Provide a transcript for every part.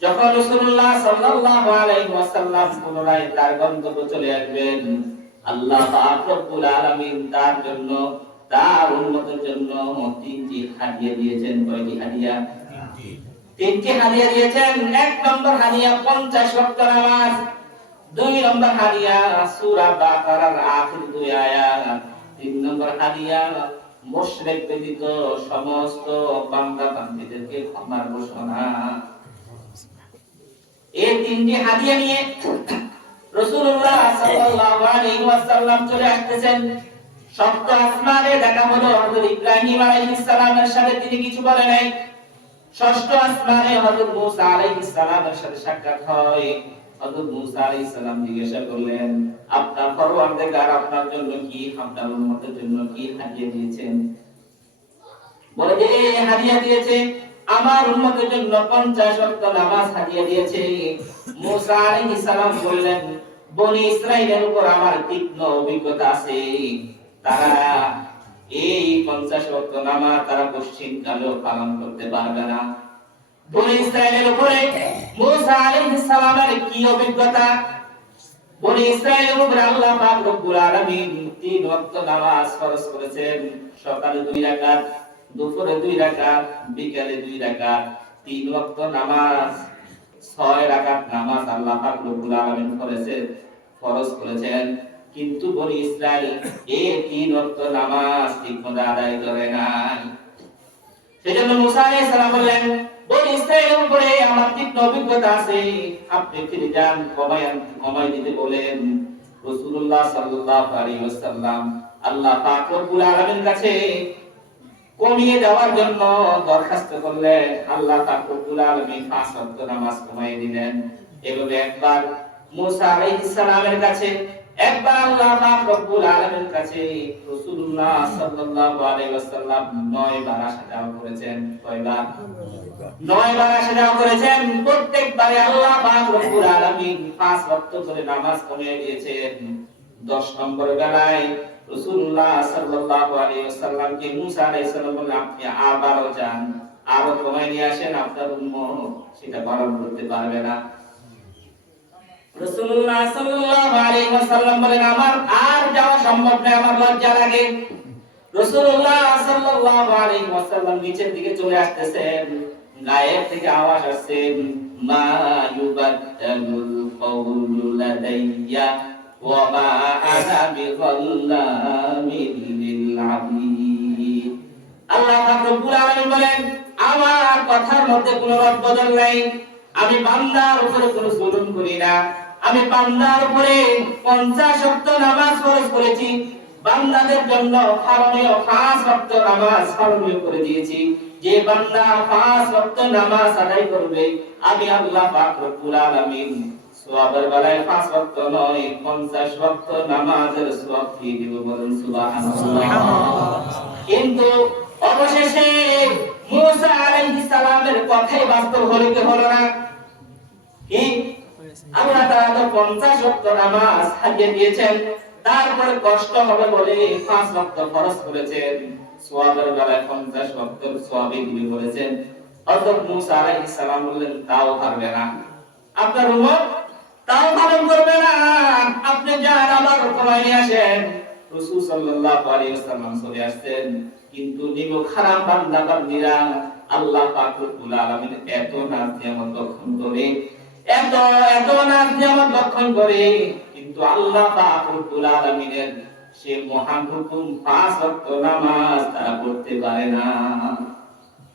যখন রাসূলুল্লাহ সাল্লাল্লাহু আলাইহি ওয়াসাল্লাম পুনরায় তার গন্তব্য চলে আসবেন আল্লাহ পাক রব্বুল আলামিন তার জন্য তার উম্মতের জন্য তিনটি হাদিয়া দিয়েছেন। কয়টি হাদিয়া? তিনটি। হাদিয়া দিয়েছেন। এক নম্বর হাদিয়া 50 ওয়াক্ত নামাজ দুই নম্বর হাদিয়া সূরা বাকারার আখির দুই আয়াত তিন নম্বর হাদিয়া মুশরিক ব্যতীত সমস্ত বান্দা বান্দীদেরকে ক্ষমার ঘোষণা। এই তিনটি হাদিয়া নিয়ে সাল্লাল্লাহু আলাইহি ওয়াসাল্লাম চলে আসতেছেন। সপ্ত আসমানে দেখা হলো হযরত ইব্রাহিম আলাইহিস সালামের সাথে, তিনি কিছু বলে নাই। ষষ্ঠ আসমানে হযরত মুসা আলাইহিস সালামের সাথে সাক্ষাৎ হয়। হযরত মুসা আলাইহিস সালাম জিজ্ঞাসা করলেন, আপনার পরওয়ারদিগার আপনার জন্য কি, আপনার উম্মতের জন্য কি হাদিয়া দিয়েছেন? বলে যে হাদিয়া দিয়েছে। আমার উম্মতের জন্য 50 ওয়াক্ত নামাজ হাদিয়া দিয়েছে। মুসা আলাইহিস সালাম বললেন, বনি ইসরাইলের উপর আমার তীক্ষ্ণ অভিজ্ঞতা আছে। তারা এই 50 ওয়াক্ত নামাজ তারা পশ্চিম কালেও পালন করতে পারবে না। বনি ইসরাইলের উপরে মুসা আলাইহিস সালামের কি অভিজ্ঞতা? বনি ইসরাইলের উপরে আল্লাহ পাক রব্বুল আলামিন তিন ওয়াক্ত নামাজ ফরজ করেছেন। সকালে দুই রাকাত দুপুরে দুই রাকাত, বিকালে দুই রাকাত, তিন ওয়াক্ত নামাজ, ছয় রাকাত নামাজ আল্লাহ পাক রব্বুল আলামিন করেছেন ফরজ করেছেন। কিন্তু বনি ইসরাইল এই তিন ওয়াক্ত নামাজ ঠিকমতো আদায় করে নাই। সেজন্য মুসা সালাম বললেন, বনি ইসরাইলের উপরে আমার তীক্ষ্ণ অভিজ্ঞতা আছে। আপনি ফিরে যান কমাই কমাই দিতে বলেন। রাসূলুল্লাহ সাল্লাল্লাহু আলাইহি ওয়াসাল্লাম আল্লাহ পাক রব্বুল আলামিনের কাছে কমিয়ে দেওয়ার জন্য দরখাস্ত করলেন। আল্লাহ আলামিন পাঁচ নামাজ কমাই দিলেন। এভাবে একবার মুসা আলাইহিস সালামের কাছে, একবার আল্লাহ রব্বুল আলামিনের কাছে রাসূলুল্লাহ সাল্লাল্লাহু আলাইহি ওয়াসাল্লাম করেছেন। কয়বার? নয় বার আসা করেছেন। প্রত্যেকবারে আল্লাহ পাক রব্বুল আলামিন পাঁচ ওয়াক্ত করে নামাজ কমিয়ে দিয়েছেন। 10 নম্বর বেলায় রাসূলুল্লাহ সাল্লাল্লাহু আলাইহি আলাইহিস সালাম আপনি যান নিয়ে আসেন, আপনার উম্মত সেটা করতে পারবে না। রাসূলুল্লাহ সাল্লাল্লাহু আলাইহি ওয়াসাল্লাম বলেন, আমার আর যাওয়া সম্ভব নয়, আমার লজ্জা লাগে। রাসূলুল্লাহ সাল্লাল্লাহু আলাইহি ওয়াসাল্লাম নিচের দিকে চলে আসতেছেন গায়ের থেকে আওয়াজ আসছে, মা কওলু লাদাইয়া ওয়া মা আমি বান্দার উপরে কোনো জুলুম করি না আমি বান্দার উপরে 50 ওয়াক্ত নামাজ ফরজ করেছি বান্দাদের জন্য নামাজ ফারনীয় করে দিয়েছি যে বান্দা পাঁচ ওয়াক্ত নামাজ আদায় করবে আমি আল্লাহ পাক রব্বুল আলামিন সওয়াবের বেলায় পাঁচ ওয়াক্ত নয় 50 ওয়াক্ত নামাজের সওয়াব দিয়ে দিব বলুন কিন্তু অবশেষে মুসা আলাইহিস সালামের কথাই বাস্তব হলো কি হলো না? কি? আল্লাহ তাআলা তো 50 ওয়াক্ত নামাজ দিয়েছেন তারপরে কষ্ট হবে বলে পাঁচ ওয়াক্ত ফরজ করেছেন সওয়াবের বেলায় 50 ওয়াক্ত সওয়াবে দিবে বলেছেন হযরত মুসা আলাইহিস সালাম বললেন তাও পারবে না। আপনার উম্মত? তাও পালন করবে না। আপনি যান আবার কমাই নিয়ে আসেন। রাসূল সাল্লাল্লাহু আলাইহি ওয়াসাল্লাম চলে আসতেন কিন্তু নিব খারাপ বান্দা বান্দিরা আল্লাহ পাক রব্বুল আলামিন এত নাজ নিয়ামত দক্ষণ করে এত এত নাজ নিয়ামত দক্ষণ করে কিন্তু আল্লাহ পাক রব্বুল আলামিনের সে মহান হুকুম পাঁচ ওয়াক্ত নামাজ তারা পড়তে পারে না।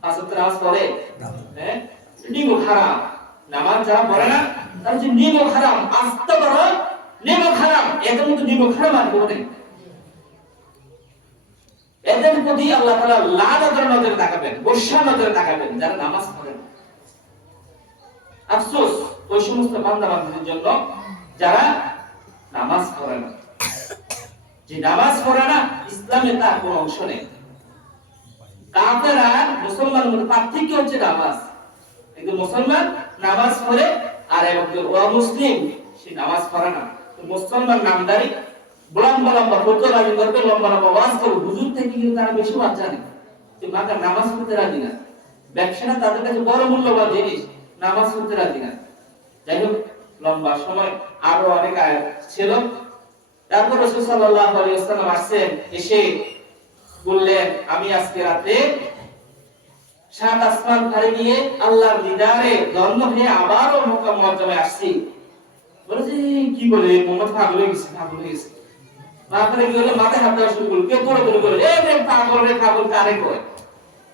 পাঁচ ওয়াক্ত নামাজ পড়ে? হ্যাঁ? নিব খারাপ। নামাজ যারা পড়ে না নিব খারাপ, আসতে নিব খারাপ, এদের নিব খারাপ আর কোনো এদের প্রতি আল্লাহ লানতের নজরে তাকাবেন নজরে তাকাবেন, যারা নামাজ পড়ে। না আফসোস, ওই সমস্ত বান্দা জন্য যারা নামাজ পড়ে না। যে নামাজ পড়ে না, ইসলামে তার কোনো অংশ নেই। কাফেরা মুসলমানের মধ্যে পার্থক্য হচ্ছে নামাজ। কিন্তু মুসলমান নামাজ পড়ে আর একজন অমুসলিম সে নামাজ পড়ে না। মুসলমান নামদারি লম্বা লম্বা রাজি করবে, লম্বা লম্বা ওয়াজ করবে। হুজুর থেকে কিন্তু তারা বেশি জানে। যে মাকে নামাজ পড়তে রাজি না। ব্যবসাটা তাদের কাছে বড় মূল্যবান জিনিস, নামাজ পড়তে রাজি না। যাই হোক, লম্বা সময়, আরও অনেক ছিল। তারপর রসুল আলাইহি আসছেন, এসে বললেন, আমি আজকে রাতে সাত আসমান আল্লাহর দিদারে হয়ে আবারও আসছি। কি বলে? পাগল হয়ে গেছে, পাগল হয়ে গেছে। মাথায় হাত দেওয়া শুরু করল করে করে করে এ রে পাগল রে, পাগল কারে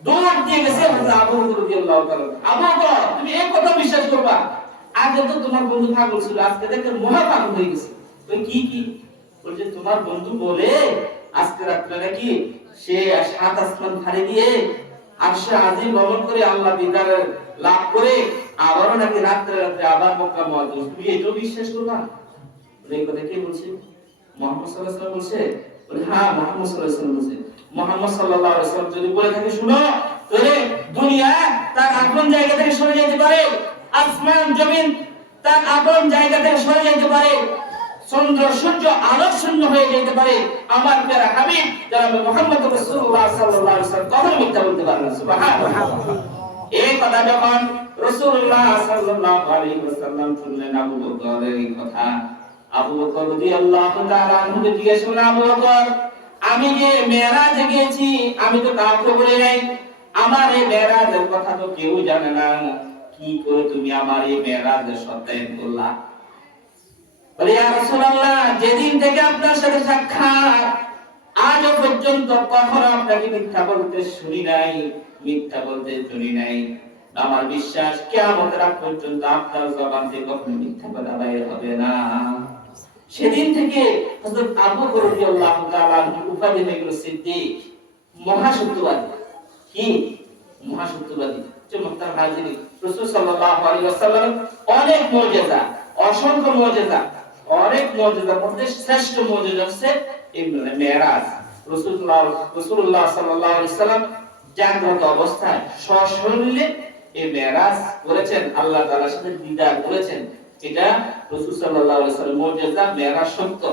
দৌড় দিয়ে গেছে আবু আবু তুমি এই কথা বিশ্বাস করবা? আগে তো তোমার বন্ধু পাগল ছিল, আজকে দেখে মহা পাগল হয়ে গেছে। কি কি? বলছে তোমার বন্ধু বলে, আজকে রাত্রে নাকি সে সাত আসমান ফাড়ি দিয়ে আরশে আজিম ভ্রমণ করে আল্লাহ দিদার লাভ করে আবারও নাকি রাত্রে রাত্রে আবার মক্কা মুআজ্জাম তুমি এটাও বিশ্বাস করবা? এই কথা কে বলছে? মোহাম্মদ সাল্লাল্লাহু আলাইহি ওয়াসাল্লাম বলছে? বলে হ্যাঁ মোহাম্মদ সাল্লাল্লাহু আলাইহি ওয়াসাল্লাম বলছে। মোহাম্মদ সাল্লাল্লাহু আলাইহি ওয়াসাল্লাম যদি বলে থাকে, শুনো, তাহলে দুনিয়া তার আপন জায়গা থেকে সরে যেতে পারে, আসমান, জমিন তার আপন জায়গা থেকে সরে যেতে পারে। চন্দ্র, সূর্য আলো শূন্য হয়ে যেতে পারে। আমার প্যারা হাবিব যারা মোহাম্মদ আলাইহি ওয়াসাল্লাম কখনো মিথ্যা বলতে পারে এই কথা যখন ওয়াসাল্লাম শুনলেন আবু বকরের এই কথা, আবু বকর জিজ্ঞেস করলেন, আবু বকর, আমি যে মেরাজে গিয়েছি, আমি তো কাউকে বলি নাই। আমার এই মেরাজের কথা তো কেউ জানে না। কি করে তুমি আমার এই মেরাজের সত্যায়ন করলা? যেদিন থেকে আপনার সাথে সাক্ষাৎ পর্যন্ত কখনো আপনাকে মিথ্যা বলতে শুনি নাই, মিথ্যা বলতে শুনি নাই। আমার বিশ্বাস আগ পর্যন্ত আপনার জবান কখনো মিথ্যা কথা হবে না। সেদিন থেকে আবু রাদিয়াল্লাহু তাআলা উপাধি হয়ে গেল সিদ্দিক, মহাসত্যবাদী। কি? মহাসত্যবাদী। চমৎকার হাজিরি। রাসূল সাল্লাল্লাহু আলাইহি ওয়াসাল্লাম অনেক মুজিজা, অসংখ্য মুজিজা। অনেক মর্যাদা মধ্যে শ্রেষ্ঠ মর্যাদা হচ্ছে মেয়েরাজ রসুল্লাহ রাসূলুল্লাহ সাল্লাল্লাহু আলাইহি সাল্লাম জাগ্রত অবস্থায় সশরীরে এই মেরাজ করেছেন, আল্লাহ তালার সাথে দিদার করেছেন। এটা রসুল সাল্লাহ সাল্লাম মর্যাদা, মেরাজ সত্য।